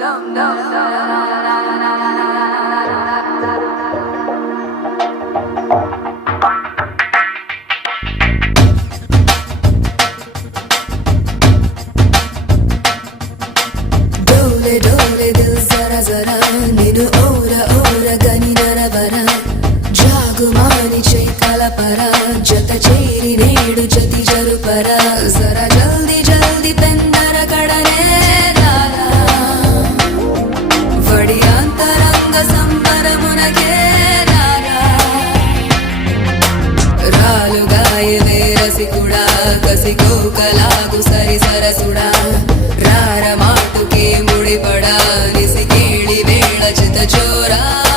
डोले डोले दिल जरा जरा निनु ओरा ओरा गनी नरवरा जागुमानी चैकल परा जत चेरी नेडु जति जरुपरा जरा जल्दी जल्दी पेंदर कड़ने रारा वडी अंतरंग संबरमुनगे रारा रालुगायवे रसिकुड़ा कसिकोकलागु सरि सरसुड़ा रार माटुके मुड़िपड़ा निसि केळि वेळ चित चोरा।